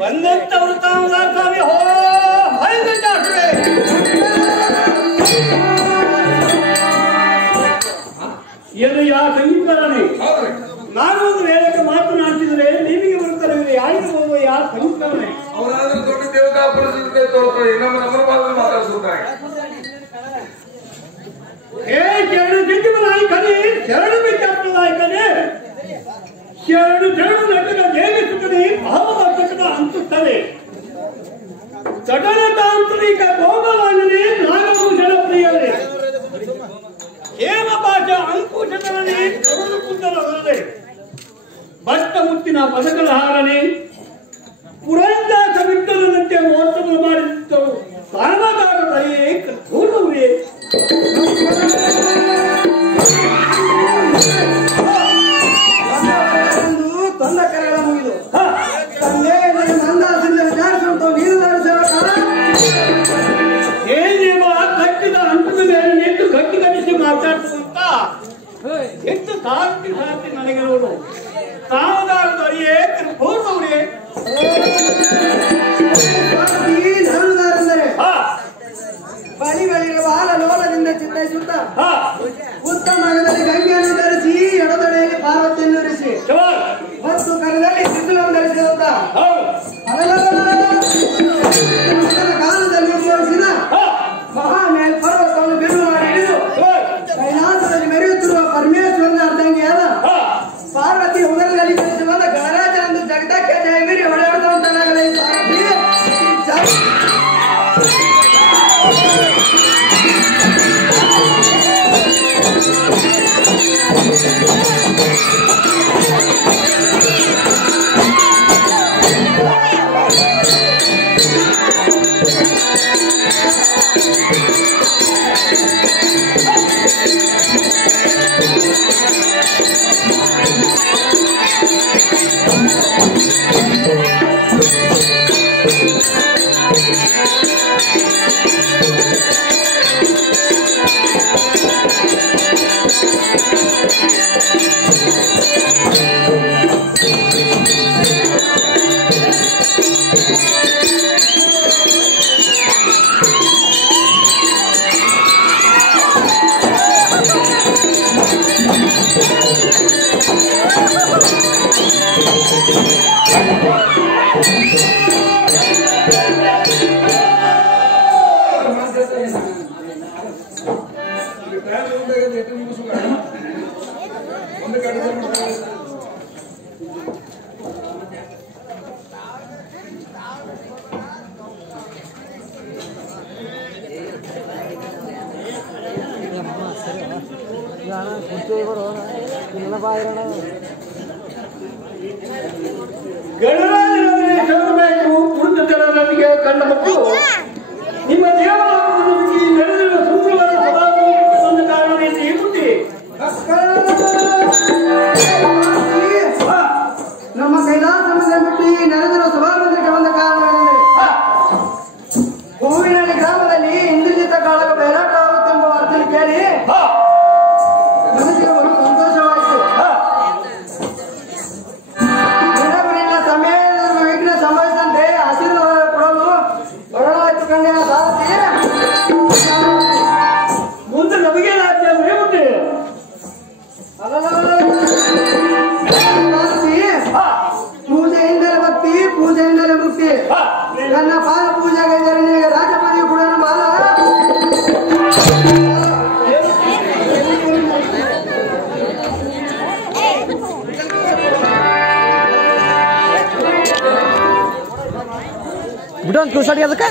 ಬಂದಂತವರು ತಾವು ಸ್ವಾಮಿ ಹೋ ಏನು ಯಾ ಸಂಗೀತನೇ ನಾನು ಒಂದು ವೇಳೆಗೆ ಮಾತನಾಡ್ತಿದ್ರೆ ನಿಮಗೆ ಬರ್ತಾರೆ ಯಾರಿಗೆ ಹೋಗುವ ಯಾ ಸಂಗೀತನೇ ಅವರಾದ್ರೂ ದೊಡ್ಡ ದೇವತಾ ಪರಿಸ್ಥಿತಿ ತೋರ್ತಾರೆ ನಮ್ಮ ನಮ್ಮ ಭಾಗದಲ್ಲಿ ಮಾತಾಡ್ತಾರೆ ಏ ಕೆರಡು ಜಗ್ಗಿ ನಾಯಕನೇ ಶರಣ ಬಿಟ್ಟ ನಾಯಕನೇ ಶರಣ ಶರಣ ನಟನ ದೇವಿ ಸುಖನೇ ಭಾವವರ್ತಕನ ಅಂತುತ್ತದೆ ಸಡಲ ತಾಂತ್ರಿಕ ಭೋಗವಾನನೇ ನಾಗಭೂಷಣ ಪ್ರಿಯವರೇ ಹೇಮ ಭಾಷಾ ಅಂಕುಶತನೇ ತರುಣ ಕುಂದರವರೇ ಭಕ್ತ ಮುತ್ತಿನ ಪದಕಲ ಹಾರನೆ ಪುರಂದಾಸ ವಿಠಲನಂತೆ ಮೋಸವನ್ನು ಮಾಡಿದ್ದವು ಕಾಮಗಾರ ದಯೆ ಕೃತೂರವೇ ತಂದ ಕರೆಗಳ ಮುಗಿದು ತಂದೆ ನಂದಾಸಿಂದ ವಿಚಾರಿಸುವಂತ ನೀರುದಾರ ಸೇವಕ ಏನೇವ ಕಟ್ಟಿದ ಹಂತದ ಮೇಲೆ ನಿಂತು ಗಟ್ಟಿಗಟ್ಟಿಸಿ ಮಾತಾಡ್ತಂತ ಎಷ್ಟು ಸಾರ್ಥಿ ಸಾರ್ಥಿ ನನಗಿರುವುದು ಕಾಮಗಾರ ದಯೆ ಕೃತೂರವೇ ಧನುದಾರೆಂದರೆ ಬಳಿ ಬಳಿರುವ ಹಾಲ ಲೋಲದಿಂದ ಚಿತ್ತೈಸುತ್ತ ಉತ್ತಮದಲ್ಲಿ ಗಂಗೆಯನ್ನು ಧರಿಸಿ ಎಡದಡೆಯಲ್ಲಿ ಪಾರ್ವತಿಯನ್ನು ಇರಿಸಿ ಮತ್ತು ಕರದಲ್ಲಿ ತ್ರಿಶೂಲವನ್ನು ಧರಿಸಿರುತ್ತ ಕಾಲದಲ್ಲಿ ಉಪಯೋಗಿಸಿದ ಮಹಾಮೇಲ್ ಪರ್ವತವನ್ನು ಬಿಲ್ಲು ಮಾಡಿ ಹಿಡಿದು ಕೈಲಾಸದಲ್ಲಿ ಮೆರೆಯುತ್ತಿರುವ ಪರಮೇಶ್ವರನ ಅರ್ಧಂಗಿಯಾದ ಪಾರ್ವತಿ ಉದರದಲ್ಲಿ ಕಲಿಸುವಾಗ ಗಣರಾಜನಂದು ಜಗದಕ್ಕೆ ಜಯಗಿರಿ ಹೊಡೆಯುವಂತನಾಗಲೇ ಗಣರಾಜ್ಯದಲ್ಲಿ ಚಂದ್ರಬೇಕು ಪುರುಷರಿಗೆ ಕಂಡ ಮಕ್ಕಳು ನಿಮ್ಮ ದೇವರಾಗಿ ನಡೆದಿರುವ ಸುಂದರವಾದ ಸಭಾಭೂಮಿಗೆ ಕಾರಣದಿಂದ ಇರುತ್ತಿ ನಮ್ಮ ಕೈಲಾಸ ಬಿಟ್ಟು ಈ ನೆರೆದಿರುವ ಸಭಾಮಂದಿರಕ್ಕೆ ಬಂದ ಕಾರಣವೇನೆಂದರೆ ಹೂವಿನಹಳ್ಳಿ ಗ್ರಾಮದಲ್ಲಿ ಇಂದ್ರಜಿತ ಕಾಳಗ ಬಯಲಾಟವಾಗುತ್ತೆ ಎಂಬ ವಾರ್ತೆ ಕೇಳಿ ನನಗೆ ಬಹಳ ಸಂತೋಷವಾಯಿತು. ದಿನಗಳಿಂದ ಸಮಯದ ವಿಘ್ನ ಸಂಭವಿಸಿದಂತೆ ಆಶೀರ್ವಾದ ಕೊಡಲು ಬರಲಾಯಿತು ಕಂಡೆ ಸಾರಥಿ. ಮುಂದೆ ನಮಗೆ ರಾಜ್ಯ ಮುಂದೆ ಪೂಜೆಯಿಂದಲೇ ಭಕ್ತಿ, ಪೂಜೆಯಿಂದಲೇ ಮುಕ್ತಿ. ನನ್ನ ಪಾದ ಪೂಜೆಗೈದರೆ ನಿನಗೆ ರಾಜಪದವಿ ಕೂಡ ಮಾಲ. ಬಿಡೋನ್ ಕೂಸಾಡಿ ಅದಕ್ಕೆ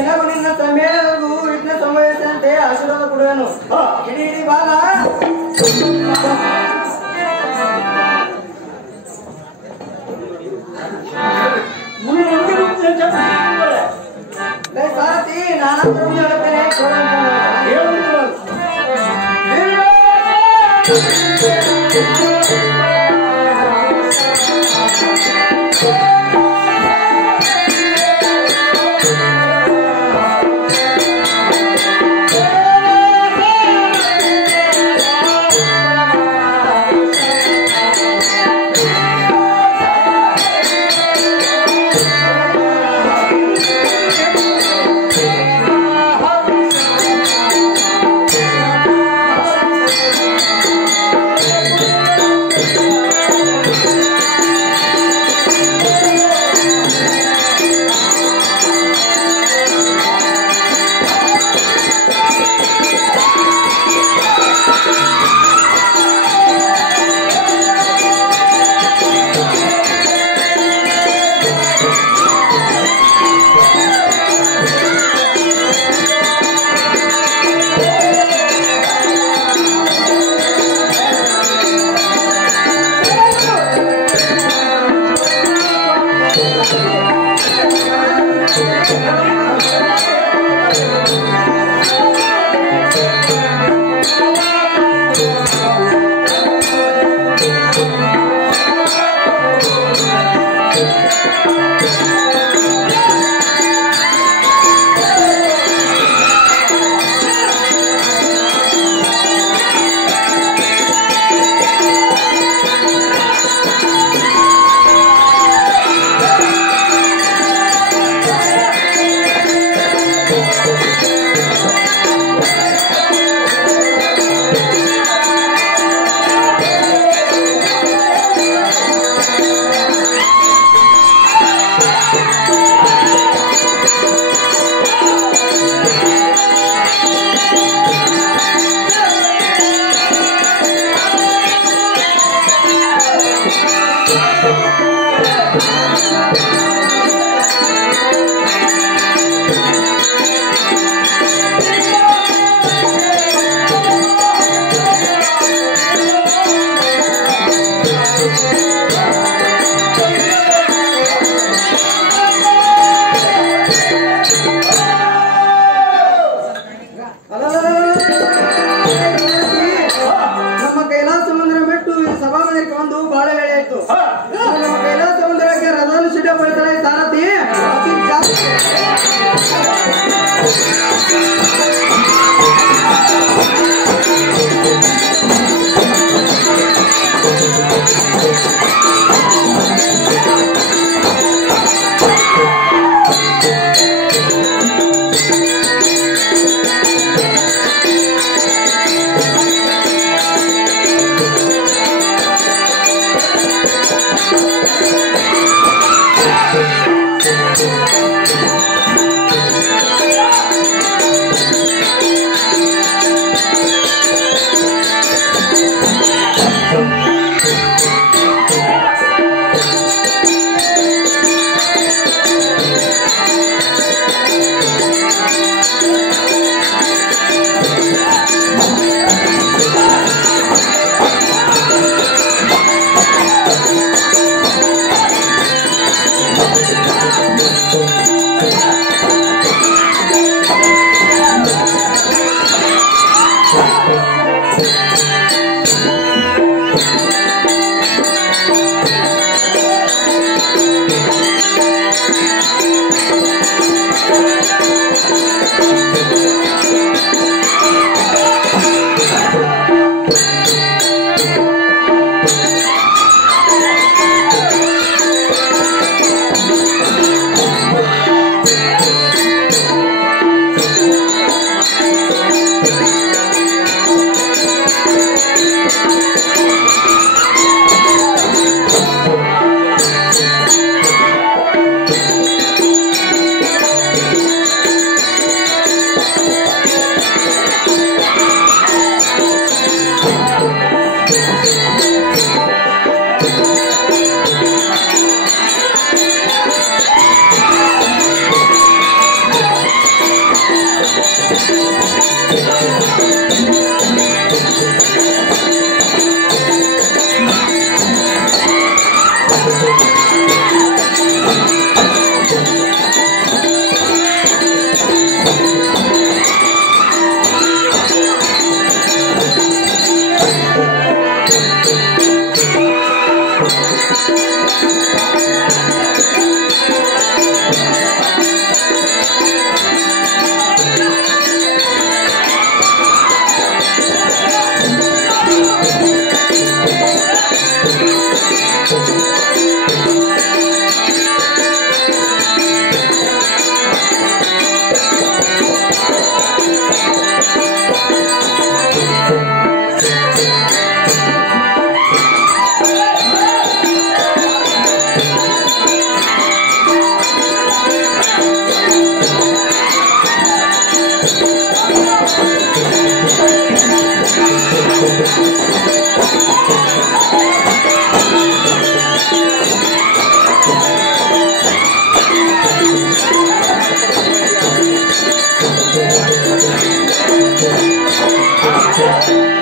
ದಿನವೂ ನಿನ್ನ ಸಮಯವು ವಿಘ್ನ ಸಂಭವಿಸಿದಂತೆ ಆಶೀರ್ವಾದ ಕೊಡುವೆನು. ಇಡೀ ಬಾಲ ಸಾರಥಿ ನಾನಂತರ ಹೇಳ್ತೇನೆ ನಮ್ಮ ಕೈಲಾಸ ಮಂದಿರ ಬಿಟ್ಟು ಸಭಾಮಂದಿರಕ್ಕೆ ಒಂದು ಬಹಳ ವೇಳೆ ಆಯ್ತು. ನಮ್ಮ ಕೈಲಾಸ ಮಂದಿರಕ್ಕೆ ರಥವನ್ನು ಸಿದ್ಧಪಡಿಸಲೇ ಸಾರಥಿ ಅತಿ ಜಾಸ್ತಿ हाँ